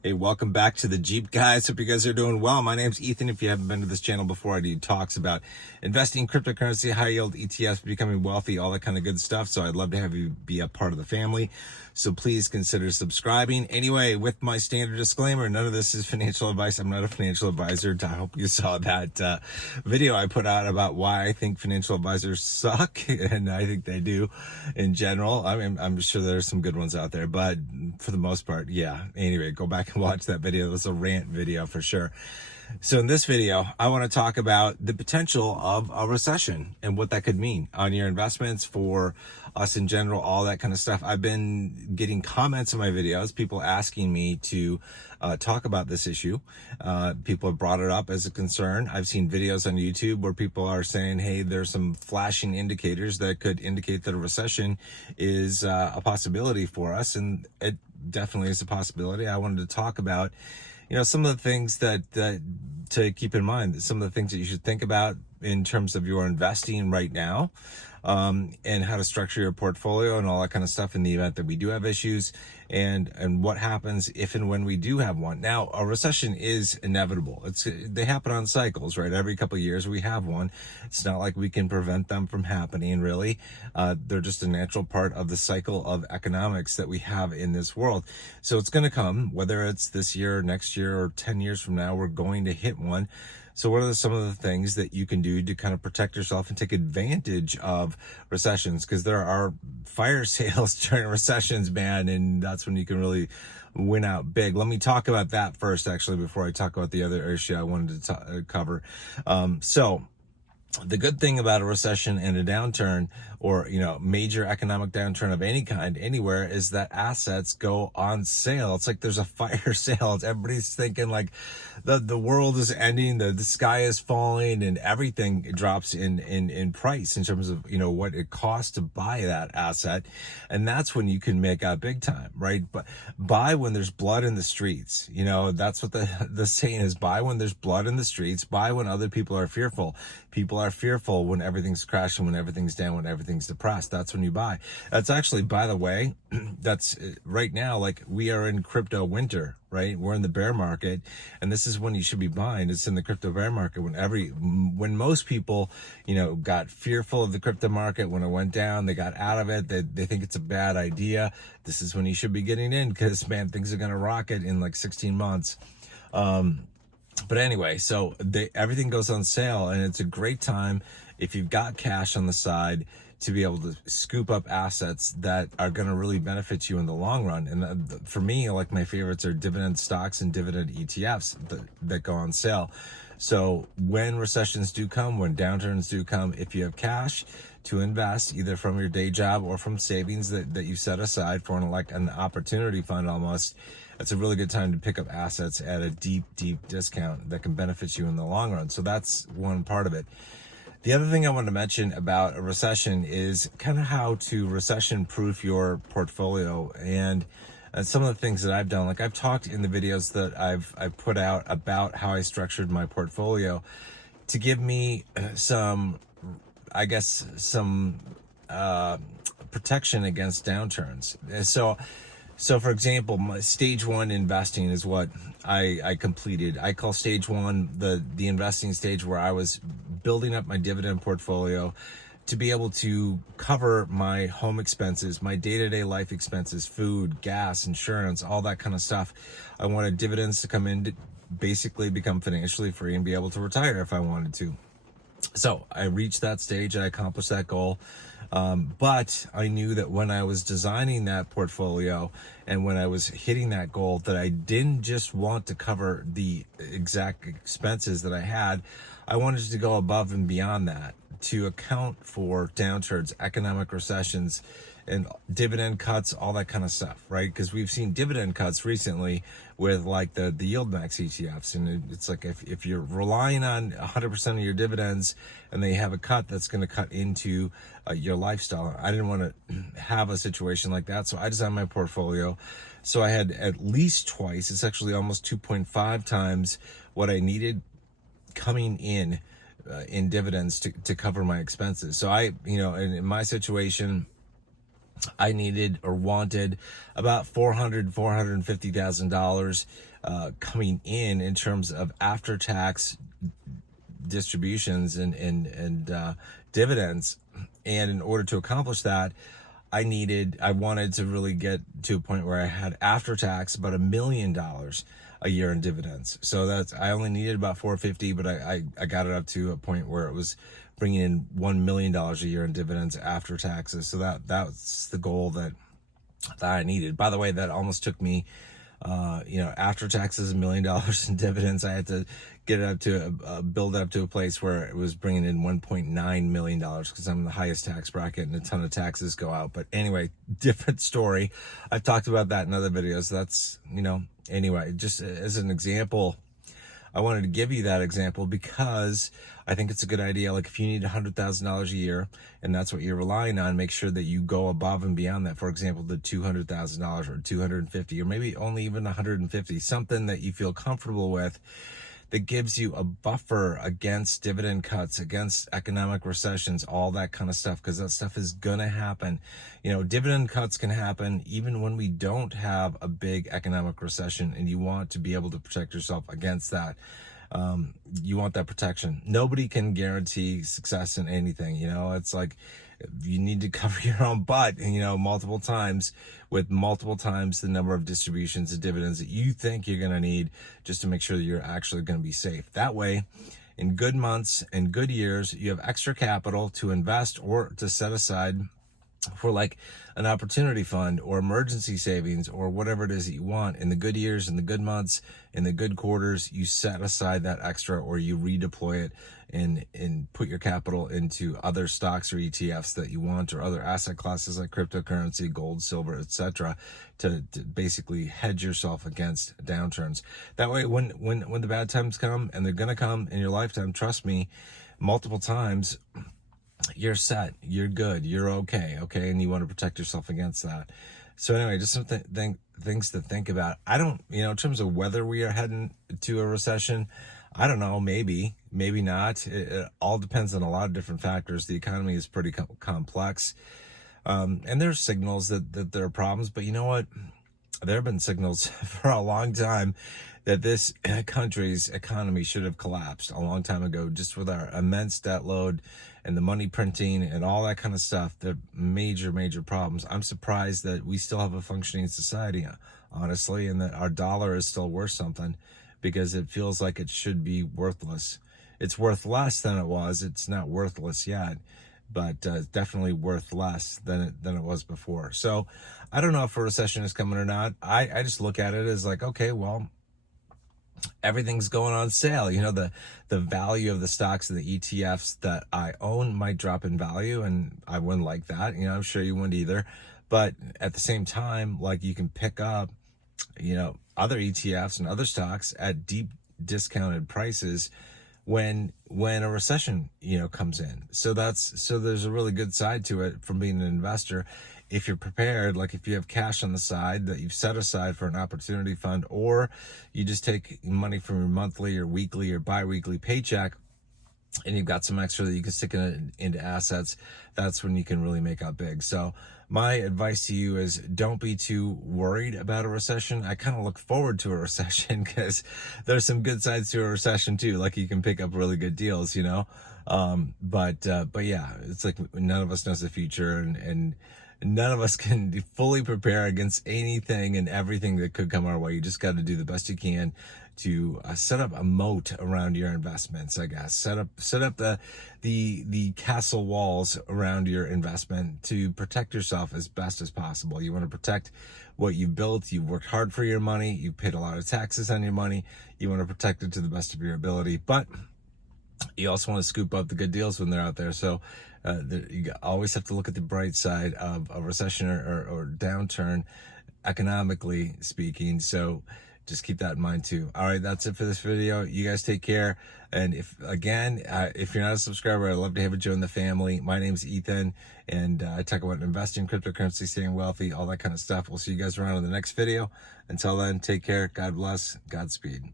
Hey, welcome back to the Jeep guys. Hope you guys are doing well. My name's Ethan. If you haven't been to this channel before, I do talks about investing in cryptocurrency, high yield ETFs, becoming wealthy, all that kind of good stuff. So I'd love to have you be a part of the family. So please consider subscribing. Anyway, with my standard disclaimer, none of this is financial advice. I'm not a financial advisor. I hope you saw that video I put out about why I think financial advisors suck, and I think they do in general. I mean, I'm sure there's some good ones out there, but for the most part, yeah. Anyway, go back and watch that video. It was a rant video for sure. So in this video, I want to talk about the potential of a recession and what that could mean on your investments, for us in general, all that kind of stuff. I've been getting comments in my videos, people asking me to talk about this issue. People have brought it up as a concern. I've seen videos on YouTube where people are saying, hey, there's some flashing indicators that could indicate that a recession is a possibility for us. And it definitely is a possibility. I wanted to talk about some of the things that to keep in mind, some of the things that you should think about in terms of your investing right now, and how to structure your portfolio and all that kind of stuff in the event that we do have issues, and what happens if and when we do have one. Now, a recession is inevitable. They happen on cycles, right? Every couple of years we have one. It's not like we can prevent them from happening, really. They're just a natural part of the cycle of economics that we have in this world. So it's going to come, whether it's this year, next year, or 10 years from now, we're going to hit one. So what are some of the things that you can do to kind of protect yourself and take advantage of recessions? Because there are fire sales during recessions, man, and that's when you can really win out big. Let me talk about that first, actually, before I talk about the other issue I wanted to cover. So the good thing about a recession and a downturn, or major economic downturn of any kind anywhere, is that assets go on sale. It's like there's a fire sale. Everybody's thinking like the world is ending, the sky is falling, and everything drops in price in terms of what it costs to buy that asset. And that's when you can make out big time, right? But buy when there's blood in the streets. That's what the saying is: buy when there's blood in the streets, buy when other people are fearful. People are fearful when everything's crashing, when everything's down, when everything's depressed. That's when you buy. That's actually, by the way, that's right now, like, we are in crypto winter, right? We're in the bear market, and this is when you should be buying. It's in the crypto bear market when most people, got fearful of the crypto market. When it went down, they got out of it. They think it's a bad idea. This is when you should be getting in, because, man, things are going to rocket in like 16 months. But anyway, so everything goes on sale, and it's a great time if you've got cash on the side to be able to scoop up assets that are going to really benefit you in the long run. And for me, like, my favorites are dividend stocks and dividend ETFs that go on sale. So when recessions do come, when downturns do come, if you have cash to invest, either from your day job or from savings that you set aside for an opportunity fund almost, it's a really good time to pick up assets at a deep discount that can benefit you in the long run. So that's one part of it. The other thing I wanted to mention about a recession is kind of how to recession proof your portfolio, and some of the things that I've done. Like, I've talked in the videos that I've put out about how I structured my portfolio to give me some protection against downturns. So for example, my stage one investing is what I completed. I call stage one the investing stage, where I was building up my dividend portfolio to be able to cover my home expenses, my day-to-day life expenses, food, gas, insurance, all that kind of stuff. I wanted dividends to come in to basically become financially free and be able to retire if I wanted to. So I reached that stage, I accomplished that goal. But I knew that when I was designing that portfolio and when I was hitting that goal, that I didn't just want to cover the exact expenses that I had. I wanted to go above and beyond that to account for downturns, economic recessions, and dividend cuts, all that kind of stuff, right? Because we've seen dividend cuts recently with like the yield max ETFs, and it's like if you're relying on 100% of your dividends and they have a cut, that's going to cut into your lifestyle. I didn't want to have a situation like that, so I designed my portfolio so I had at least twice, it's actually almost 2.5 times what I needed coming in dividends to cover my expenses. So in my situation, I needed or wanted about $450,000 coming in terms of after-tax distributions and dividends. And in order to accomplish that, I wanted to really get to a point where I had after tax about $1 million a year in dividends. So I only needed about 450, but I got it up to a point where it was bringing in $1 million a year in dividends after taxes. So that's the goal that I needed. By the way, that almost took me, after taxes, $1 million in dividends. I had to get it up to build it up to a place where it was bringing in $1.9 million because I'm in the highest tax bracket and a ton of taxes go out. But anyway, different story. I've talked about that in other videos. That's, anyway, just as an example, I wanted to give you that example because I think it's a good idea. Like if you need $100,000 a year and that's what you're relying on, make sure that you go above and beyond that. For example, the $200,000 or 250, or maybe only even 150, something that you feel comfortable with that gives you a buffer against dividend cuts, against economic recessions, all that kind of stuff, because that stuff is going to happen. Dividend cuts can happen even when we don't have a big economic recession, and you want to be able to protect yourself against that. You want that protection. Nobody can guarantee success in anything. It's like you need to cover your own butt, multiple times with multiple times the number of distributions and dividends that you think you're going to need just to make sure that you're actually going to be safe. That way, in good months and good years, you have extra capital to invest or to set aside for like an opportunity fund or emergency savings or whatever it is that you want. In the good years, in the good months, in the good quarters, you set aside that extra or you redeploy it and put your capital into other stocks or ETFs that you want, or other asset classes like cryptocurrency, gold, silver, etc., to basically hedge yourself against downturns. That way, when the bad times come, and they're going to come in your lifetime, trust me, multiple times, you're set, you're good, you're okay, and you want to protect yourself against that. So anyway, just some things to think about. I don't, in terms of whether we are heading to a recession, I don't know, maybe not. It all depends on a lot of different factors. The economy is pretty complex. And there's signals that there are problems, but you know what? There have been signals for a long time that this country's economy should have collapsed a long time ago, just with our immense debt load and the money printing and all that kind of stuff. They're major problems. I'm surprised that we still have a functioning society, honestly, and that our dollar is still worth something, because it feels like it should be worthless. It's worth less than it was. It's not worthless yet, but definitely worth less than it was before. So I don't know if a recession is coming or not. I just look at it as like, okay, well, everything's going on sale. The value of the stocks and the ETFs that I own might drop in value, and I wouldn't like that. I'm sure you wouldn't either. But at the same time, like, you can pick up, other ETFs and other stocks at deep discounted prices when a recession, comes in. So there's a really good side to it from being an investor. If you're prepared, like if you have cash on the side that you've set aside for an opportunity fund, or you just take money from your monthly or weekly or bi-weekly paycheck and you've got some extra that you can stick into assets, that's when you can really make out big. So my advice to you is don't be too worried about a recession. I kind of look forward to a recession because there's some good sides to a recession too. Like, you can pick up really good deals, but yeah, it's like none of us knows the future, and none of us can fully prepare against anything and everything that could come our way. You just got to do the best you can to set up a moat around your investments, I guess. Set up the castle walls around your investment to protect yourself as best as possible. You want to protect what you've built. You've worked hard for your money. You paid a lot of taxes on your money. You want to protect it to the best of your ability, but you also want to scoop up the good deals when they're out there. So you always have to look at the bright side of a recession or downturn, economically speaking. So just keep that in mind too. All right, that's it for this video. You guys take care. And if you're not a subscriber, I'd love to have you join the family. My name's Ethan, and I talk about investing, cryptocurrency, staying wealthy, all that kind of stuff. We'll see you guys around in the next video. Until then, take care. God bless. Godspeed.